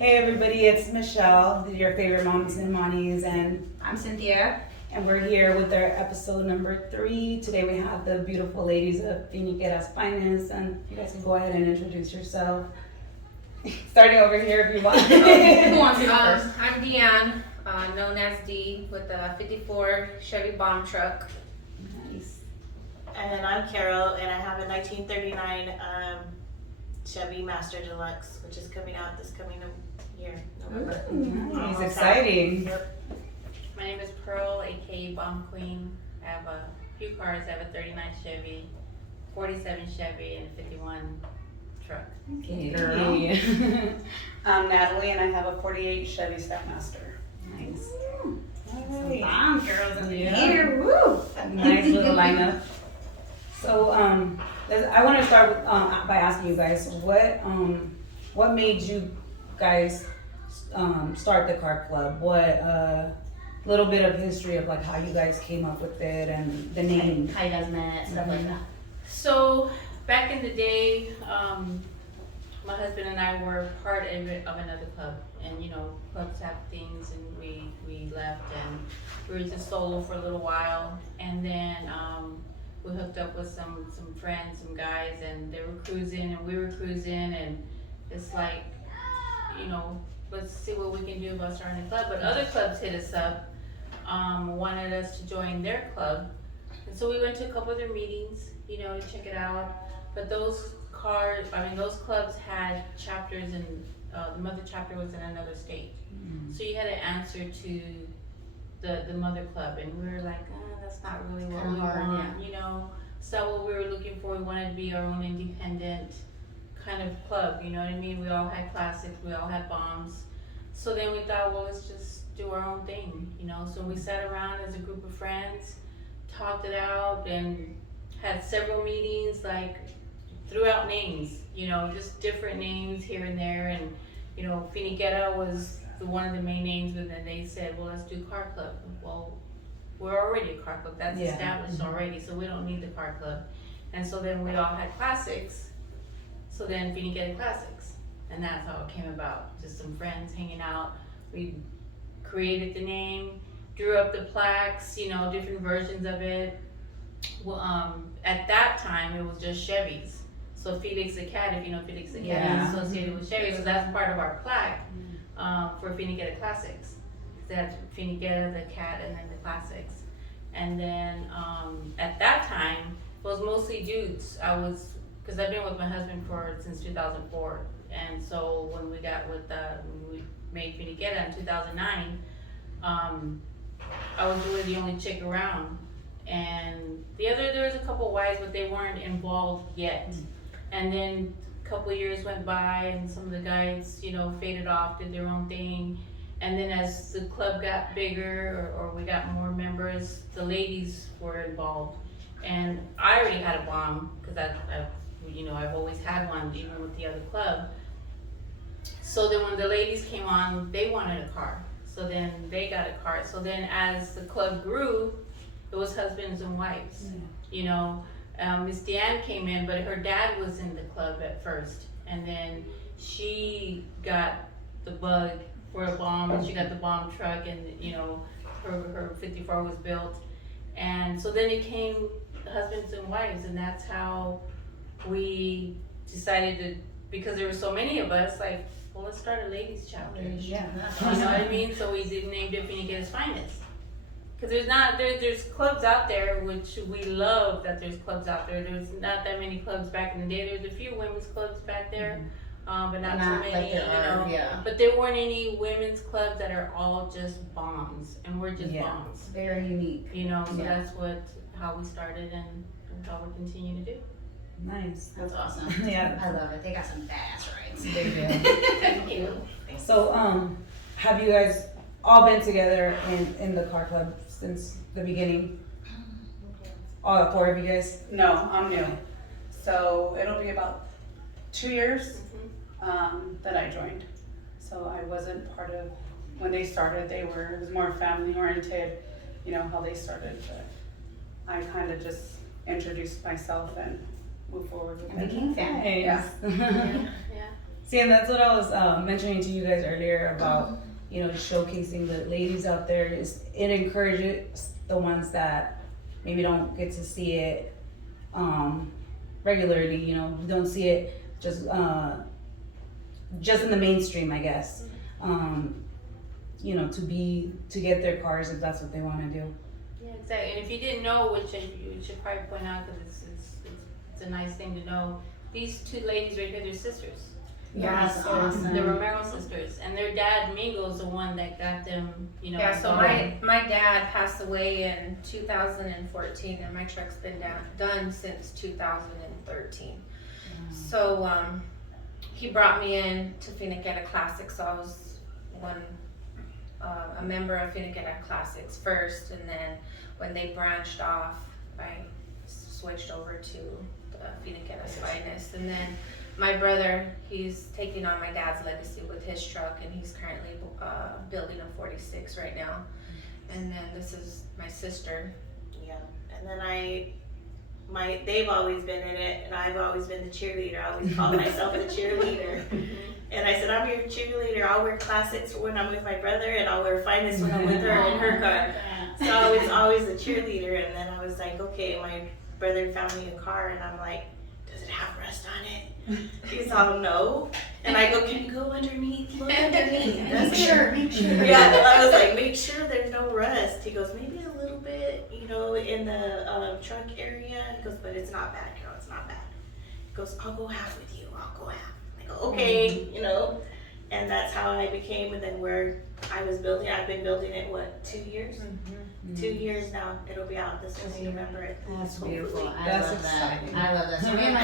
Hey everybody, it's Michelle, your favorite moms in Montes, and I'm Cynthia. and we're here with our episode number 3. Today we have the beautiful ladies of Phoeniquera's finest, and you guys can go ahead and introduce yourself. Starting over here if you want. Who wants to go first? I'm Deanne, known as D, with the 54 Chevy bomb truck. Nice. And I'm Carol, and I have a 1939 Chevy Master Deluxe, which is coming out this coming year, November. Nice, exciting. Yep. My name is Pearl, aka Bomb Queen. I have a few cars. I have a 39 Chevy, 47 Chevy, and a 51 truck. Okay. Girl. I'm Natalie, and I have a 48 Chevy Stackmaster. Nice. Some bomb girls in Yeah. here. Woo! Nice little lineup. So, I want to start with, by asking you guys, what made you guys start the car club? What little bit of history of like how you guys came up with it and the name? How you guys met, stuff like that. So back in the day, my husband and I were part of another club, and clubs have things, and we left, and we were just solo for a little while, and then we hooked up with some friends, some guys, and they were cruising, and we were cruising, and it's like, let's see what we can do about starting a club. But other clubs hit us up, wanted us to join their club, and so we went to a couple of their meetings, to check it out. But those clubs had chapters, and the mother chapter was in another state. So you had to answer to the mother club, and we were like, that's not really what we want, It's not what we were looking for. We wanted to be our own independent kind of club, you know what I mean? We all had classics, we all had bombs. So then we thought, well, let's just do our own thing, So we sat around as a group of friends, talked it out, and had several meetings, like threw out names, just different names here and there. And, Phoeniquera was one of the main names, but then they said, well, let's do car club. Well, we're already a car club, that's established already, so we don't need the car club. And so then we all had classics, so then Phoeniquera Classics, and that's how it came about. Just some friends hanging out, we created the name, drew up the plaques, different versions of it. Well, at that time it was just Chevys, so Felix the Cat, if you know Felix the Cat, is associated with Chevy, so that's part of our plaque for Phoeniquera Classics. That's Phoeniquera, the cat, and then the classics. And then at that time, it was mostly dudes. Because I've been with my husband since 2004. And so when we made Phoeniquera in 2009, I was really the only chick around. And there was a couple wives, but they weren't involved yet. And then a couple of years went by, and some of the guys, faded off, did their own thing. And then as the club got bigger, or we got more members, the ladies were involved. And I already had a bomb, because I've always had one, even with the other club. So then when the ladies came on, they wanted a car. So then they got a car. So then as the club grew, it was husbands and wives. Miss Deanne came in, but her dad was in the club at first. And then she got the bug for a bomb, and she got the bomb truck, and her 54 was built. And so then it came husbands and wives, and that's how we decided to, because there were so many of us, like, well, let's start a ladies chapter. Yeah. You know what I mean? So we named it Phoeniquera's Finest. Because there's clubs out there, which we love that there's clubs out there. There's not that many clubs back in the day. There's a few women's clubs back there. But not so many, like there are, But there weren't any women's clubs that are all just bombs, and we're just bombs. Very unique. So that's how we started, and how we continue to do. Nice. That's awesome. Yeah. I love it. They got some badass rides. They do. Thank you. So, have you guys all been together in the car club since the beginning? All 4 of you guys? No, I'm new. So it'll be about 2 years that I joined. So I wasn't part of when they started. It was more family oriented, how they started. But I kind of just introduced myself and move forward with And it. became family. Yeah. Yeah. See, and that's what I was mentioning to you guys earlier about, you know, showcasing the ladies out there. It encourages the ones that maybe don't get to see it regularly. You know, don't see it just in the mainstream, I guess. You know, to get their cars if that's what they want to do. Yeah, exactly. And if you didn't know, which you should probably point out because it's a nice thing to know. These two ladies right here, they're sisters. Yes, Awesome. The Romero sisters, and their dad Mingo's the one that got them, you know. Yeah, so my dad passed away in 2014, and my truck's been done since 2013. So he brought me in to Phoeniquera Classics. So I was a member of Phoeniquera Classics first, and then when they branched off, I switched over to the Phoeniquera's Finest, and then my brother, he's taking on my dad's legacy with his truck, and he's currently building a 46 right now. And then this is my sister. Yeah, and then they've always been in it, and I've always been the cheerleader. I always call myself the cheerleader. And I said, I'm your cheerleader. I'll wear Classics when I'm with my brother, and I'll wear Finest when I'm with her in her car. So I was always the cheerleader, and then I was like, okay, my brother found me a car, and I'm like, does it have rust on it? He's all, no. And I go, can you go underneath? Look underneath. Make sure. Yeah, I was like, make sure there's no rust. He goes, maybe a little bit, you know, in the trunk area. He goes, but it's not bad, girl, it's not bad. He goes, I'll go half with you. I'll go half. I go, okay, you know. And that's how I became, and then where I was building, I've been building it, 2 years? 2 years now. It'll be out this November. That's beautiful. I That's love exciting. that. I love that. So me and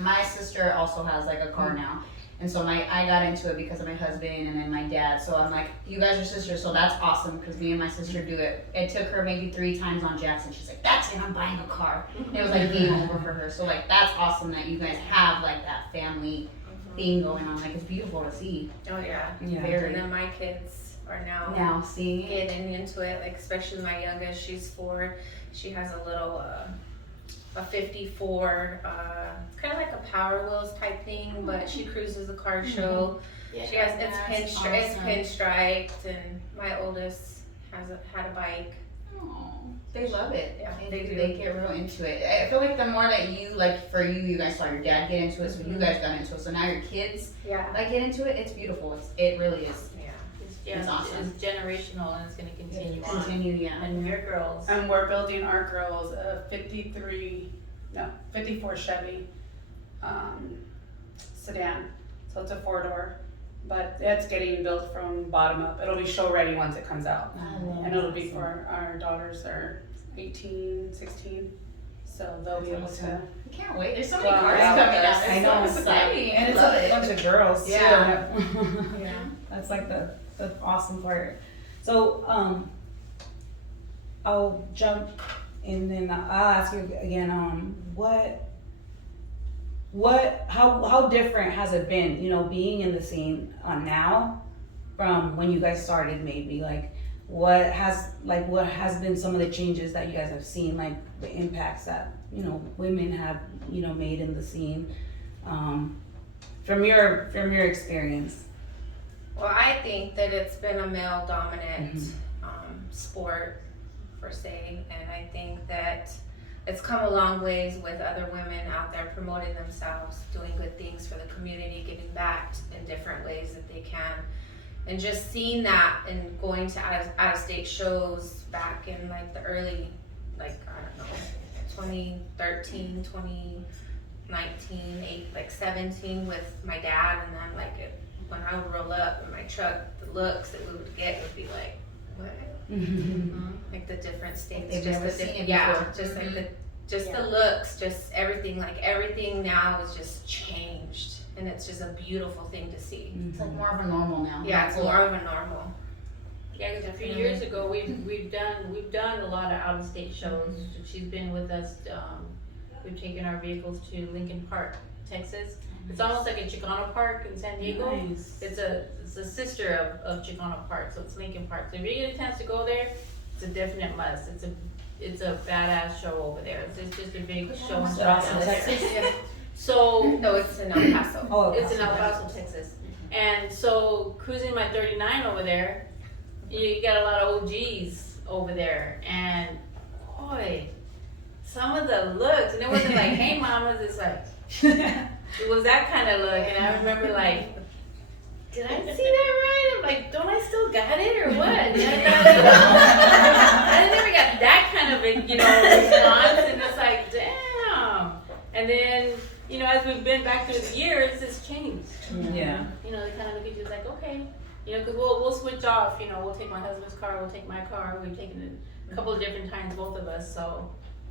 my sister also has like a car now. And so I got into it because of my husband and then my dad. So I'm like, you guys are sisters, so that's awesome because me and my sister do it. It took her maybe 3 times on Jackson. She's like, that's it, I'm buying a car. And it was like game over for her. So like that's awesome that you guys have like that family thing going on. Like it's beautiful to see. Oh yeah. Yeah. And then my kids are now seeing it. getting into it, like especially my youngest, she's 4. She has a little a 54, kind of like a Power Wheels type thing, but she cruises a car show. Yeah, She has it's awesome. pinstriped, and my oldest had a bike. Oh, they love it. Yeah, they they do. They get real into it. I feel like the more that you like, for you guys saw your dad get into it, so you guys got into it. So now your kids Yeah. like get into it. It's beautiful. It really is. Yeah. It's awesome. It's generational, and it's going to continue on. Continue, yeah. And we're girls. And we're building our girls a 54 Chevy sedan. So it's a 4-door, but it's getting built from bottom up. It'll be show ready once it comes out. And it'll be for our daughters. They're 18, 16. So they'll be able to. I can't wait. There's so many Wow, cars yeah, coming out. I It's know. so exciting. And it's Love a it. bunch of girls too. Yeah. Yeah. That's like the awesome part. So I'll jump and then I'll ask you again. How different has it been? You know, being in the scene now from when you guys started. Maybe like what has been some of the changes that you guys have seen, like the impacts that women have made in the scene from your experience. Well, I think that it's been a male-dominant sport, per se, and I think that it's come a long ways with other women out there promoting themselves, doing good things for the community, giving back in different ways that they can, and just seeing that and going to out-of-state shows back in like the early, like I don't know, 2013, 2019, 17 with my dad, and then like when I would roll up in my truck, the looks that we would get would be like, what? Like the different states, They've just never the seen different, it yeah, before. just like the looks, just everything. Like everything now is just changed, and it's just a beautiful thing to see. It's like more of a normal now. Yeah, it's more of a normal. Yeah, because a few years ago we've done a lot of out of state shows. She's been with us. We've taken our vehicles to Lincoln Park, Texas. It's almost like a Chicano Park in San Diego. Nice. It's a sister of Chicano Park, so it's Lincoln Park. So if you get a chance to go there, it's a definite must. It's a badass show over there. It's just a big show in Austin, Texas. Texas. So No, it's in El Paso. Oh, it's in El Paso, Texas. And so cruising my 39 over there, you got a lot of OGs over there, and boy, some of the looks, and it wasn't like, hey mamas, it's like, it was that kind of look, and I remember like, did I see that right? I'm like, don't I still got it or what? I never got that kind of a, response, and it's like, damn. And then, as we've been back through the years, it's changed. Yeah. They kind of look at you like, okay, because we'll switch off. We'll take my husband's car, we'll take my car. We've taken it a couple of different times, both of us. So,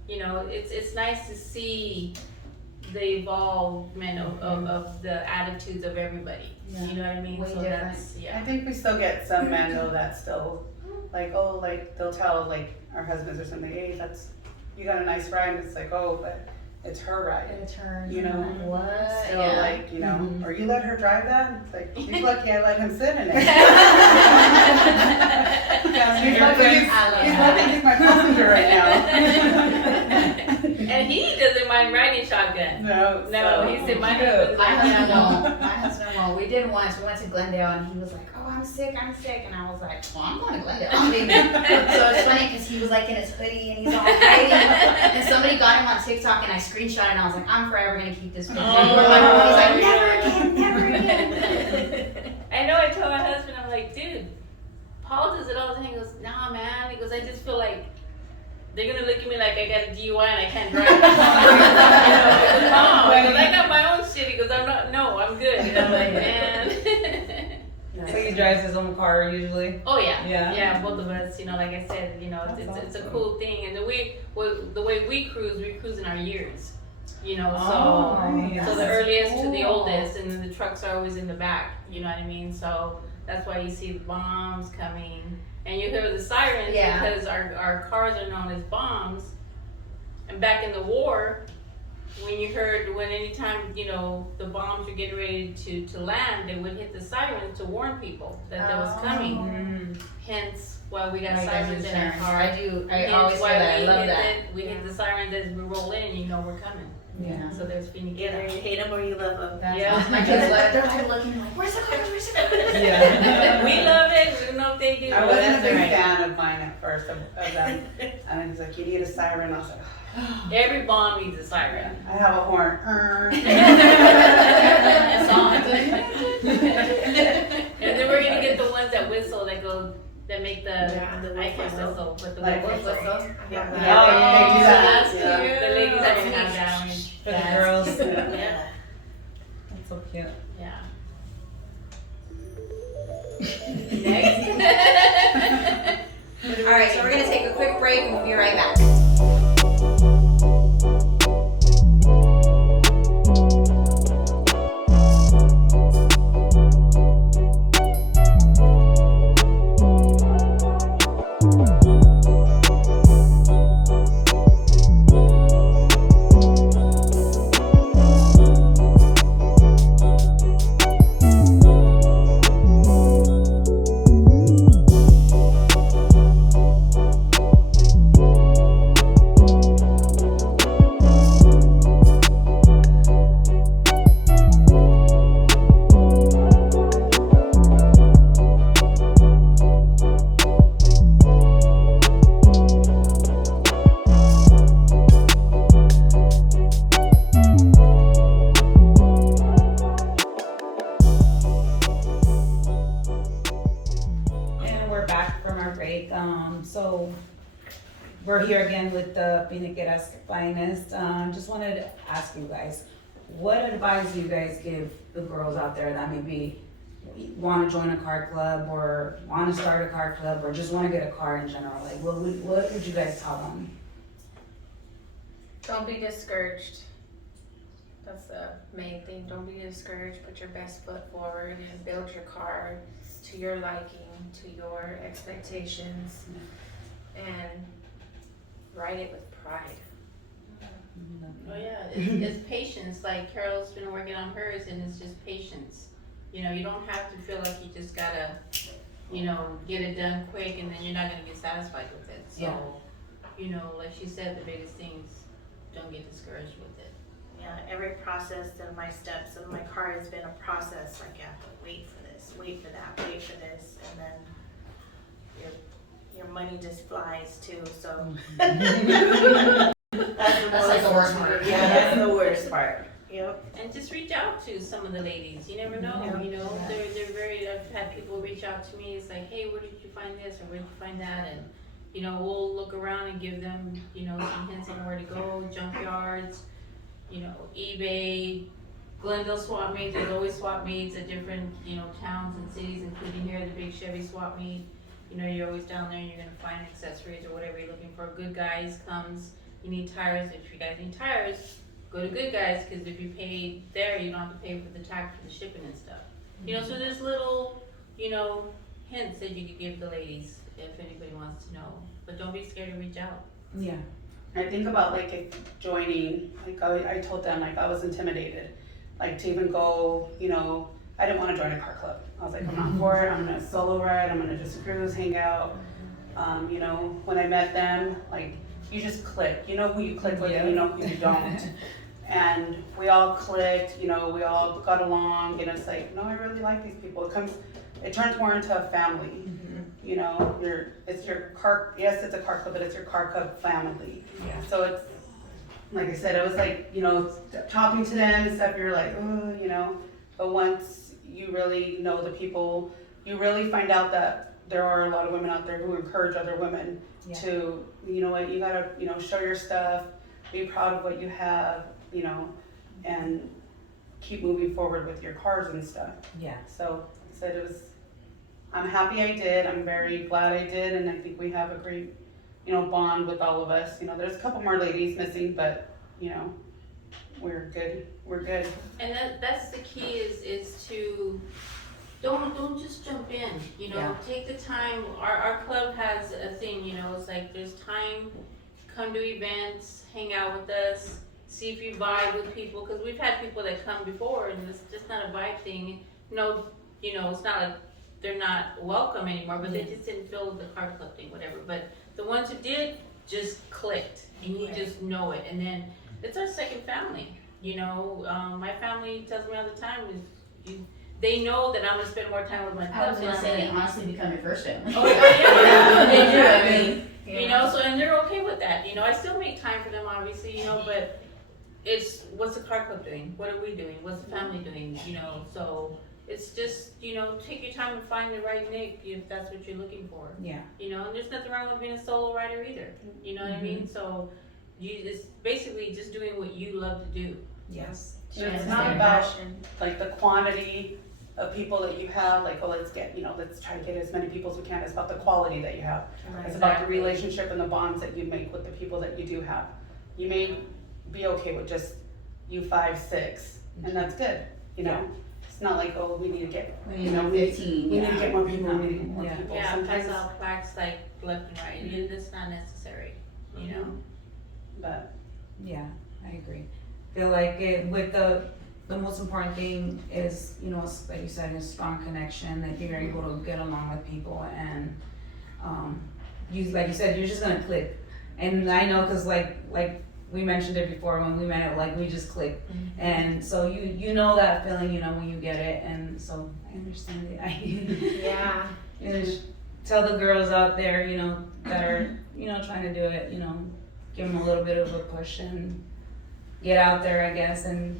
it's nice to see the evolvement of the attitudes of everybody. Yeah. You know what I mean? Way So different. that's, I yeah. think we still get some men though that still, like, oh, like, they'll tell, like, our husbands or something, hey, you got a nice ride, and it's like, oh, but it's her ride. It's her. You know, What? Still Yeah. like, Mhm. or you let her drive that? It's like, he's lucky I let him sit in it. He's lucky he's my passenger right now. And he doesn't mind riding shotgun. No, No, he said my husband's My like, husband no. won't. My husband won't. We did once. We went to Glendale, and he was like, "Oh, I'm sick. And I was like, "Well, I'm going to Glendale." I'm leaving. So it's funny because he was like in his hoodie and he's all hiding. And somebody got him on TikTok, and I screenshot it, and I was like, "I'm forever gonna keep this picture." Oh, He's like, yeah. "Never again." I know. I told my husband, I'm like, dude, Paul does it all the time. He goes, nah, man. He goes, I just feel like they're gonna look at me like I got a DUI and I can't drive. Because I got my own shit. He goes, I'm good. And I'm like, man. So he drives his own car usually. Oh yeah, Yeah. both of us. Like I said, it's a awesome. cool thing. And the way we cruise in our years. Oh, So the that's earliest to the cool. oldest, and then the trucks are always in the back. You know what I mean? So that's why you see the bombs coming, and you hear the sirens Yeah. because our cars are known as bombs. And back in the war, when anytime the bombs were getting ready to land, they would hit the sirens to warn people that that was coming. Mm. Hence why we got Right, sirens in our insurance. car. I Hence always why say that. I we love hit that. We hit the sirens as we roll in, we're coming. Yeah. So there's Either Phoeniquera. you hate them or you love them. That's Yeah. awesome. My kids they're like looking like, "Where's the car? Where's the car?" Yeah. We love it. We don't know if they do. I but wasn't a that's big all right. fan of mine at first, of them. And then he's like, you need a siren. I was like, Every bomb needs a siren. I have a horn. Songs. And then we're gonna get the ones that whistle that make the Yeah, the I can't whistle. whistle, but the Like whistle. I have Yeah. that. Yeah. they do that. That's Yeah. cute. The ladies are That's gonna have neat. that one. For the That's- girls. Yeah. That's so cute. Yeah. All right, so we're gonna take a quick break and we'll be right back. And we're back from our break. So we're here again with the Phoeniquera's finest. Just wanted to ask you guys, what advice do you guys give the girls out there that maybe want to join a car club or want to start a car club or just want to get a car in general? Like, what would you guys tell them? Don't be discouraged. That's the main thing. Don't be discouraged. Put your best foot forward and build your car to your liking, to your expectations, and ride it with pride. Oh yeah, it's patience. Like Carol's been working on hers, and it's just patience. You don't have to feel like you just gotta, get it done quick, and then you're not gonna get satisfied with it. So, Yeah. like she said, the biggest thing is don't get discouraged with it. Yeah, every process of my steps of my car has been a process. Like, you have to wait for this, wait for that, wait for this, and then your money just flies too. So That's like the worst part. Yeah, that's the worst part. Yep. And just reach out to some of the ladies. You never know. Yeah. You know, they're very. I've had people reach out to me. It's like, hey, where did you find this or where did you find that? And you know, we'll look around and give them, you know, some hints on where to go. Junkyards, you know, eBay, Glendale swap meets. There's always swap meets at different, you know, towns and cities, including here the big Chevy swap meet. You know, you're always down there and you're gonna find accessories or whatever you're looking for. Good Guys comes. You need tires. If you guys need tires, go to Good Guys, because if you pay there, you don't have to pay for the tax for the shipping and stuff. You know, so there's little, you know, hints that you could give the ladies if anybody wants to know. But don't be scared to reach out. Yeah. I think about like joining, like I told them like I was intimidated, like to even go, you know, I didn't want to join a car club. I was like, I'm not for it, I'm gonna solo ride, I'm gonna just cruise, hang out. You know, when I met them, like you just click, you know who you click with and you know who you don't. And we all clicked, you know, we all got along and it's like, no, I really like these people. It turns more into a family. You know, it's your car, yes, it's a car club, but it's your car club family. Yeah. So it's, like I said, it was like, you know, talking to them and stuff, you're like, oh, you know, but once you really know the people, you really find out that there are a lot of women out there who encourage other women to, you know what, you gotta, you know, show your stuff, be proud of what you have, you know, and keep moving forward with your cars and stuff. Yeah. So I said it was, I'm happy I did. I'm very glad I did, and I think we have a great, you know, bond with all of us. You know, there's a couple more ladies missing, but you know, we're good. We're good. And that's the key is to don't just jump in. You know, take the time. Our club has a thing. You know, it's like there's time. Come to events, hang out with us, see if you vibe with people. Because we've had people that come before, and it's just not a vibe thing. No, you know, it's not like they're not welcome anymore, but they just didn't feel the car club thing, whatever. But the ones who did just clicked, and you just know it. And then it's our second family. You know, my family tells me all the time they know that I'm gonna spend more time with my I was cousin. gonna say, honestly, become your first family. Oh yeah, They do, I mean, you know. So and they're okay with that. You know, I still make time for them, obviously. You know, but it's what's the car club doing? What are we doing? What's the family doing? You know, so. It's just, you know, take your time and find the right Nick if that's what you're looking for. Yeah. You know, and there's nothing wrong with being a solo rider either. You know what I mean? So it's basically just doing what you love to do. Yes. It's not about like the quantity of people that you have, like, oh, let's try to get as many people as we can. It's about the quality that you have. It's about the relationship and the bonds that you make with the people that you do have. You may be okay with just you 5, 6, and that's good, you know? It's not like, oh, we need to get, you know, 15. we need to get more people, we need to get more people. Yeah, Sometimes, pass out plaques like left and right. That's not necessary, you know? but Yeah, I agree. Feel like with the most important thing is, you know, like you said, is strong connection, that you're able to get along with people, and like you said, you're just gonna click. And I know, cause like we mentioned it before when we met, like we just clicked. And so you know that feeling, you know, when you get it, and so I understand it. Yeah. You know, just tell the girls out there, you know, that are, you know, trying to do it, you know, give them a little bit of a push and get out there, I guess, and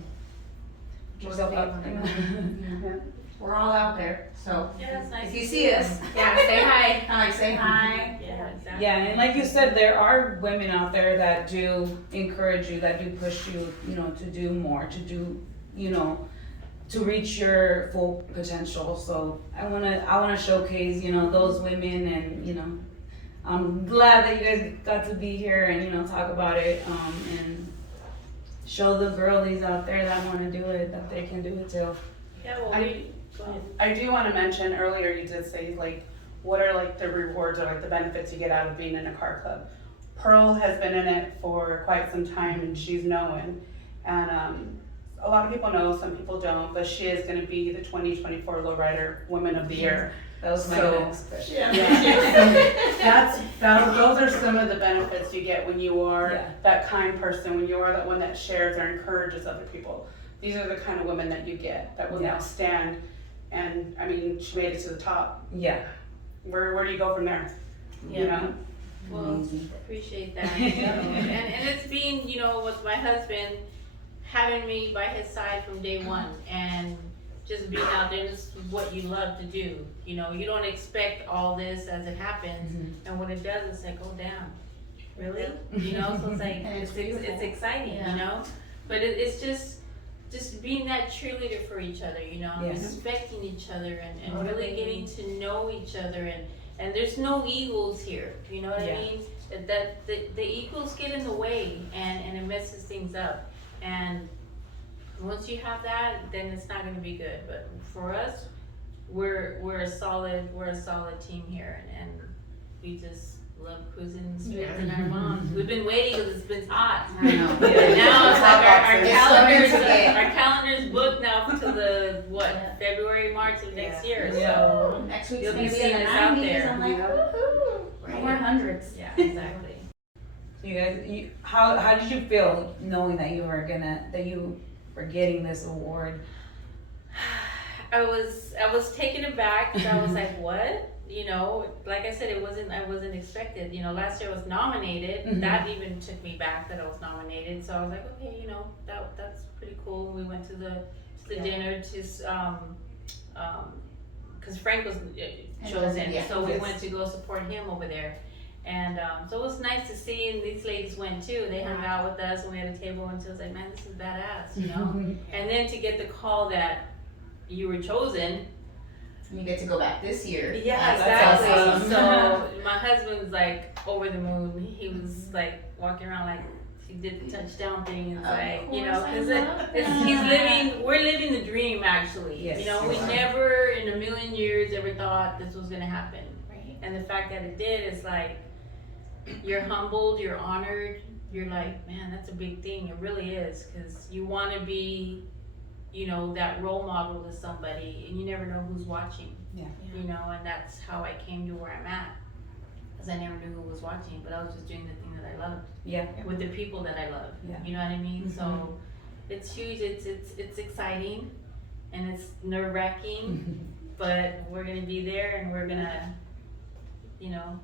get yourself up. You know? We're all out there, so Yeah, that's nice. if you see us, Yeah, say hi. like say hi. Yeah, exactly. Yeah, and like you said, there are women out there that do encourage you, that do push you, you know, to do more, to do, you know, to reach your full potential. So I wanna showcase, you know, those women, and you know, I'm glad that you guys got to be here and, you know, talk about it, and show the girlies out there that want to do it, that they can do it too. Yeah, well, go ahead. I do want to mention, earlier you did say, like, what are like the rewards or like the benefits you get out of being in a car club? Pearl has been in it for quite some time, and she's known. And a lot of people know, some people don't, but she is gonna be the 2024 Lowrider Woman of the Year. That was my So- next question. Those are some of the benefits you get when you are Yeah. that kind person, when you are that one that shares or encourages other people. These are the kind of women that you get, that will now stand, and I mean, she made it to the top. Yeah. Where do you go from there? You know? Well, appreciate that. You know, and it's been, you know, with my husband having me by his side from day one, and just being out there, this is what you love to do. You know, you don't expect all this as it happens, and when it does, it's like, oh damn, really? You know, so it's like And it's it's exciting, Yeah. you know. But it's just being that cheerleader for each other, you know, Yes. respecting each other, and really getting to know each other, and there's no egos here, you know what Yeah. I mean? That the egos get in the way, and it messes things up, and once you have that, then it's not going to be good. But for us, we're a solid team here, and we just love cruising and spending our moms. We've been waiting because it's been hot. I know. Now it's like Yeah. our calendar's booked now to the February, March of next year. So Next week's You'll gonna be be seeing in the us out 90s. there. I'm like, woohoo! We're hundreds. yeah, exactly. You guys, how did you feel knowing that you were getting this award? I was taken aback because I was like, what? You know, like I said, I wasn't expected. You know, last year I was nominated. Mhm. That even took me back that I was nominated. So I was like, okay, you know, that's pretty cool. We went to the dinner to because Frank was chosen, Yeah. so we Yes. went to go support him over there. And so it was nice to see, and these ladies went too. They hung out with us, and we had a table, and so I was like, man, this is badass, you know. And then to get the call that you were chosen. You get to go back this year. Yeah, That's exactly. awesome. So my husband's like over the moon. He was like walking around like he did the touchdown thing. It's Of like, you know, course I because love we're living the dream actually. Yes, You know, we you are. never in a million years ever thought this was gonna happen. Right. And the fact that it did is like, you're humbled, you're honored. You're like, man, that's a big thing. It really is, because you want to be, you know, that role model to somebody, and you never know who's watching. Yeah. You know, and that's how I came to where I'm at, because I never knew who was watching, but I was just doing the thing that I loved Yeah. with the people that I love. Yeah. You know what I mean? Mhm. So it's huge. It's exciting, and it's nerve wracking, but we're gonna be there, and we're gonna, you know,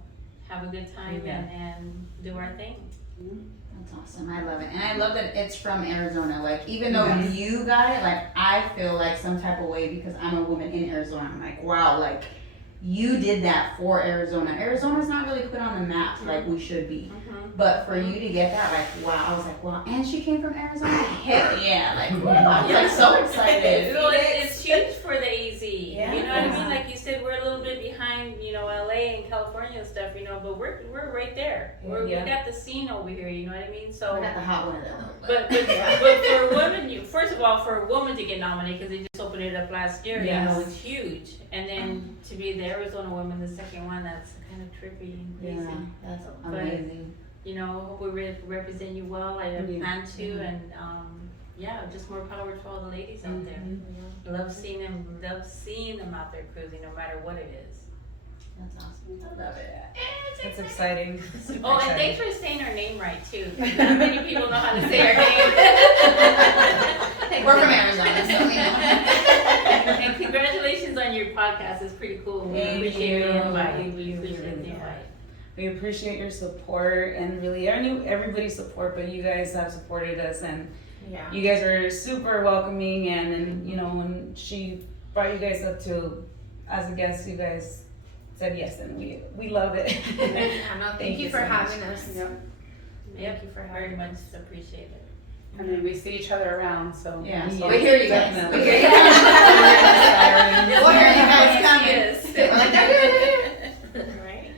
have a good time Yeah. and do our thing. That's awesome. I love it. And I love that it's from Arizona. Like, even though Yes. you got it, like, I feel like some type of way because I'm a woman in Arizona. I'm like, wow, like, you did that for Arizona. Arizona's not really put on the map like we should be. But for you to get that, like, wow, I was like, wow. And she came from Arizona? Heck yeah. Like, wow. I was like so excited. Well, it's huge for the AZ. Yeah. You know what I mean? Like you said, we're a little bit behind, you know, LA and California and stuff, you know, but we're right there. We got the scene over here, you know what I mean? So, I got the hot one though. but for a woman, first of all, for a woman to get nominated, because they just opened it up last year, you know, it's huge. And then to be the Arizona woman, the second one, that's kind of trippy and crazy. Yeah, that's amazing. You know, hope we represent you well. I plan to, and yeah, just more power to all the ladies out there. Love seeing them out there cruising, no matter what it is. That's awesome. I love it. It's exciting. Super Oh, and exciting. thanks for saying our name right too. 'Cause not many people know how to say our name. We're from Arizona, so we know. And congratulations on your podcast. It's pretty cool. We Thank appreciate the you. invite. We You appreciate really the are. invite. We appreciate your support and really everybody's support, but you guys have supported us, and Yeah. you guys are super welcoming, and you know, when she brought you guys up to as a guest, you guys said yes, and we love it. Thank you for so much. having us. Yep. Thank you very much. Appreciate it. I mean, we see each other around, so. Yeah, so Yes, we hear you guys. definitely. We hear you guys. We'll hear you guys coming. Yes. We're like, "They're here." Right?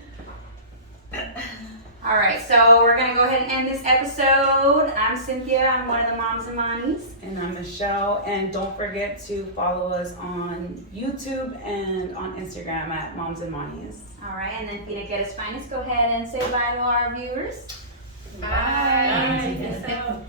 All right, so we're gonna go ahead and end this episode. I'm Cynthia. I'm one of the moms and mommies. And I'm Michelle, and don't forget to follow us on YouTube and on Instagram at Moms and Monies. All right, and then Phoeniquera's Finest. Go ahead and say bye to our viewers. Bye. Peace out.